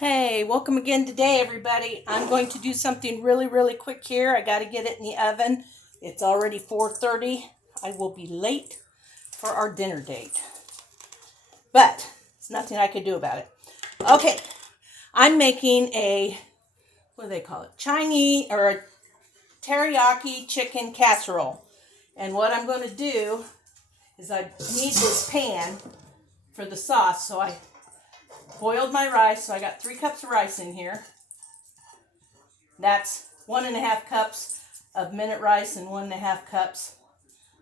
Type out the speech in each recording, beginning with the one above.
Hey, welcome again today, everybody. I'm going to do something really quick here. I got to get it in the oven. It's already 4:30. I will be late for our dinner date. But there's nothing I could do about it. Okay, I'm making what do they call it? Chinese or a teriyaki chicken casserole. And what I'm going to do is I need this pan for the sauce. So I boiled my rice. So I got 3 cups of rice in here. That's 1.5 cups of minute rice and 1.5 cups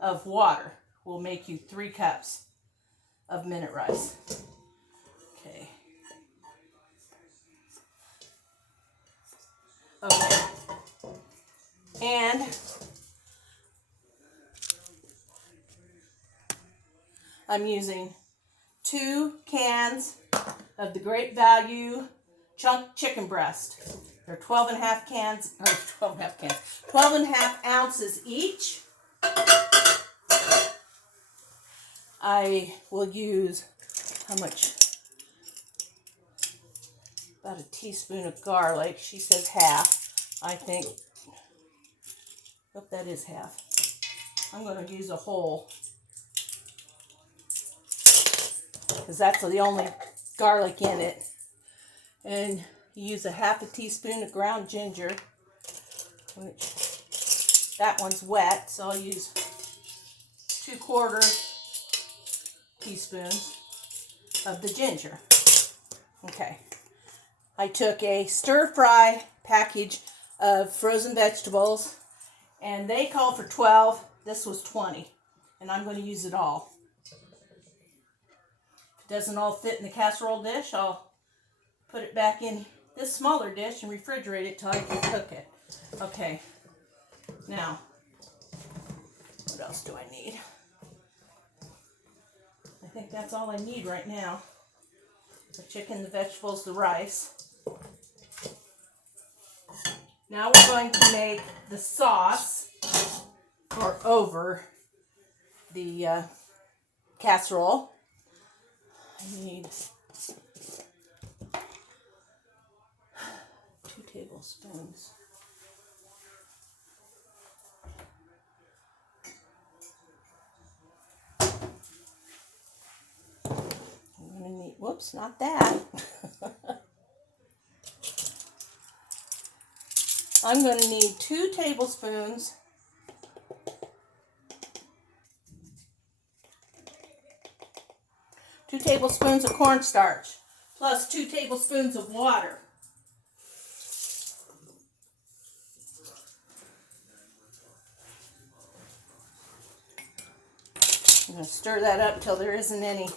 of water will make you 3 cups of minute rice. Okay. Okay. And I'm using 2 cans of the Great Value chunk chicken breast. They're 12.5 ounces each. I will use, how much? About a teaspoon of garlic. She says half. I think, that is half. I'm going to use a whole, because that's the only garlic in it. And you use a half a teaspoon of ground ginger, which that one's wet, so I'll use 2/4 teaspoons of the ginger. Okay. I took a stir fry package of frozen vegetables, and they call for 12. This was 20, and I'm going to use it all. If it doesn't all fit in the casserole dish, I'll put it back in this smaller dish and refrigerate it till I can cook it. Okay. Now, what else do I need? I think that's all I need right now. The chicken, the vegetables, the rice. Now we're going to make the sauce pour over the casserole. I need 2 tablespoons. I'm going to need, whoops, not that. I'm going to need 2 tablespoons of cornstarch plus 2 tablespoons of water. I'm going to stir that up till there isn't any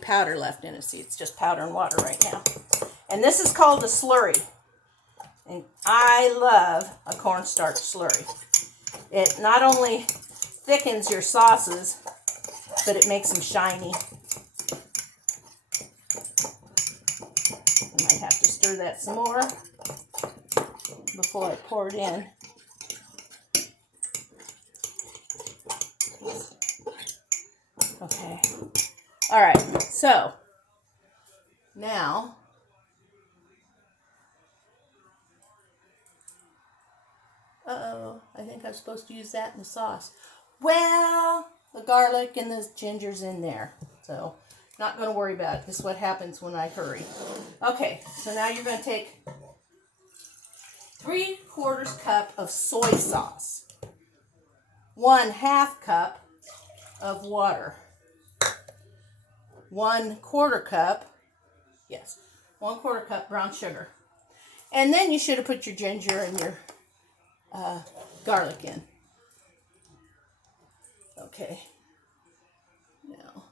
powder left in it. See, it's just powder and water right now. And this is called a slurry. And I love a cornstarch slurry. It not only thickens your sauces, but it makes them shiny. I might have to stir that some more before I pour it in. Okay. All right. So now I think I'm supposed to use that in the sauce. Well, the garlic and the ginger's in there, so not going to worry about it. This is what happens when I hurry. Okay, so now you're going to take 3/4 cup of soy sauce, 1/2 cup of water, 1/4 cup, 1/4 cup brown sugar, and then you should have put your ginger and your garlic in. Okay. Now,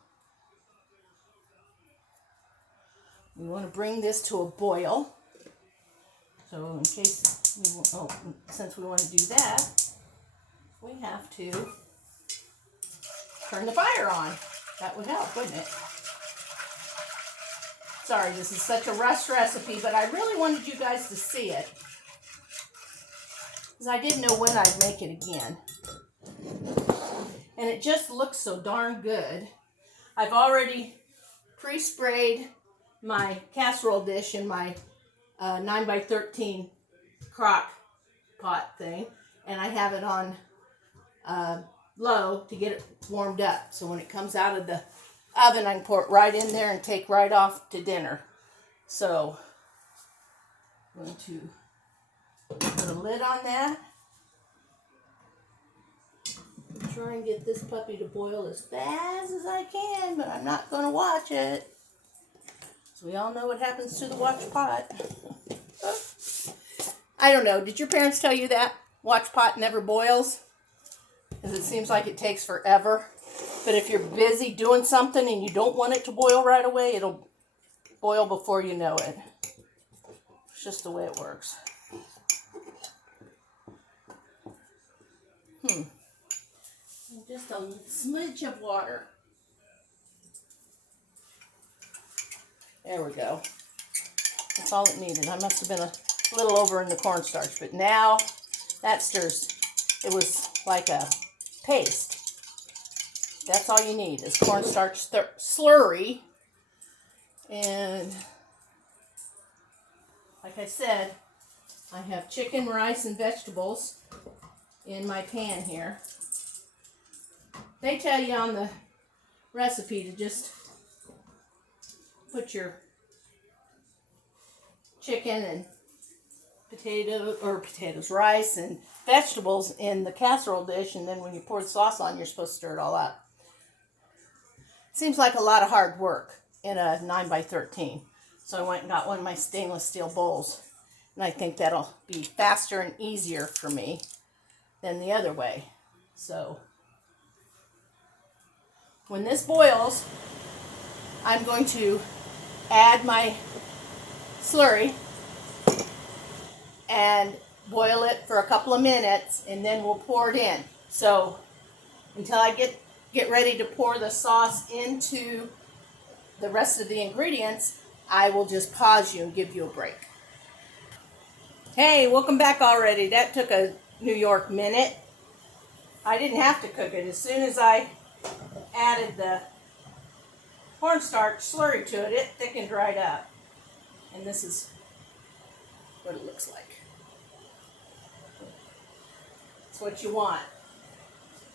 we want to bring this to a boil. So in case since we want to do that, we have to turn the fire on. That would help, wouldn't it? Sorry, this is such a rush recipe, but I really wanted you guys to see it, because I didn't know when I'd make it again. And it just looks so darn good. I've already pre-sprayed my casserole dish in my 9x13 crock pot thing, and I have it on low to get it warmed up. So when it comes out of the oven, I can pour it right in there and take right off to dinner. So I'm going to put a lid on that. Try and get this puppy to boil as fast as I can, but I'm not going to watch it. So we all know what happens to the watch pot. I don't know. Did your parents tell you that? Watch pot never boils? Because it seems like it takes forever. But if you're busy doing something and you don't want it to boil right away, it'll boil before you know it. It's just the way it works. Just a smidge of water. There we go. That's all it needed. I must have been a little over in the cornstarch, but now that stirs. It was like a paste. That's all you need is cornstarch slurry. And like I said, I have chicken, rice, and vegetables in my pan here. They tell you on the recipe to just put your chicken and potatoes, rice, and vegetables in the casserole dish, and then when you pour the sauce on, you're supposed to stir it all up. Seems like a lot of hard work in a 9x13. So I went and got one of my stainless steel bowls, and I think that'll be faster and easier for me than the other way. So when this boils, I'm going to add my slurry and boil it for a couple of minutes, and then we'll pour it in. So until I get ready to pour the sauce into the rest of the ingredients, I will just pause you and give you a break. Hey, welcome back already. That took a New York minute. I didn't have to cook it. As soon as I added the cornstarch slurry to it, it thickened right up. And this is what it looks like. It's what you want.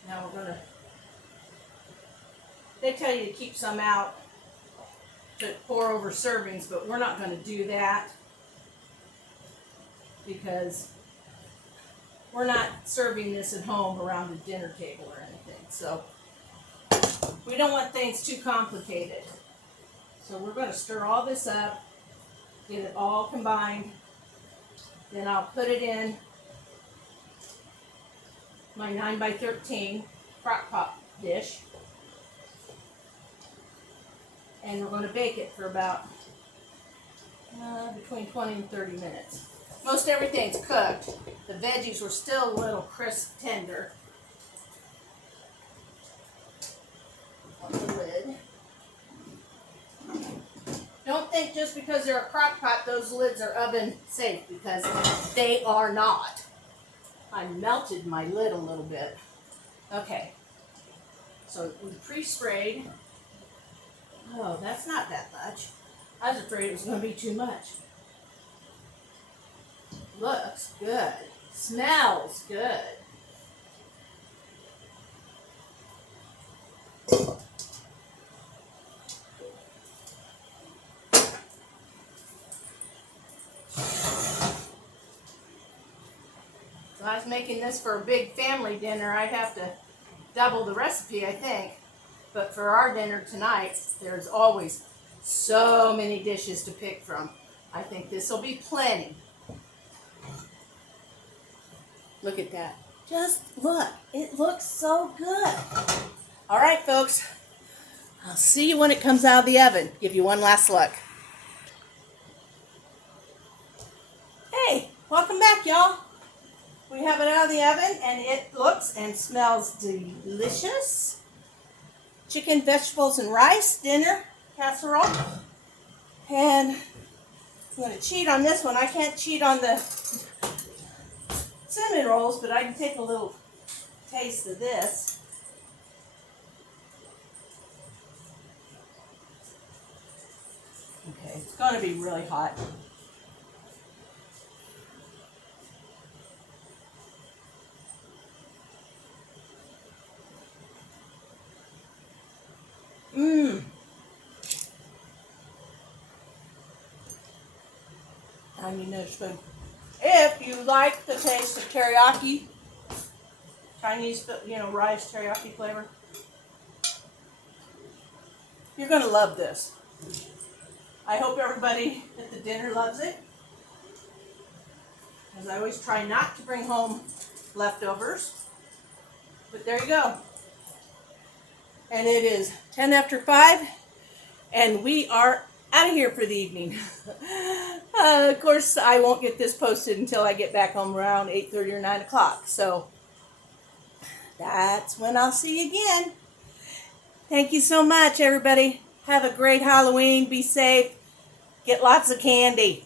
Now we're gonna, they tell you to keep some out to pour over servings, but we're not gonna do that because we're not serving this at home around a dinner table or anything. So we don't want things too complicated. So we're going to stir all this up, get it all combined. Then I'll put it in my 9x13 crock pot dish. And we're going to bake it for about between 20 and 30 minutes. Most everything's cooked. The veggies were still a little crisp tender. On the lid. Don't think just because they're a crock pot, those lids are oven safe, because they are not. I melted my lid a little bit. Okay. So we pre-sprayed. Oh, that's not that much. I was afraid it was going to be too much. Looks good. Smells good. If I was making this for a big family dinner, I'd have to double the recipe, I think. But for our dinner tonight, there's always so many dishes to pick from. I think this will be plenty. Look at that. Just look. It looks so good. All right, folks. I'll see you when it comes out of the oven. Give you one last look. Hey, welcome back, y'all. We have it out of the oven, and it looks and smells delicious. Chicken, vegetables, and rice dinner casserole. And I'm going to cheat on this one. I can't cheat on the cinnamon rolls, but I can take a little taste of this. It's going to be really hot. Mmm. I need another spoon. If you like the taste of teriyaki, Chinese, rice teriyaki flavor, you're going to love this. I hope everybody at the dinner loves it. As I always try not to bring home leftovers. But there you go. And it is 10 after 5, and we are out of here for the evening. Of course, I won't get this posted until I get back home around 8:30 or 9 o'clock. So that's when I'll see you again. Thank you so much, everybody. Have a great Halloween. Be safe. Get lots of candy.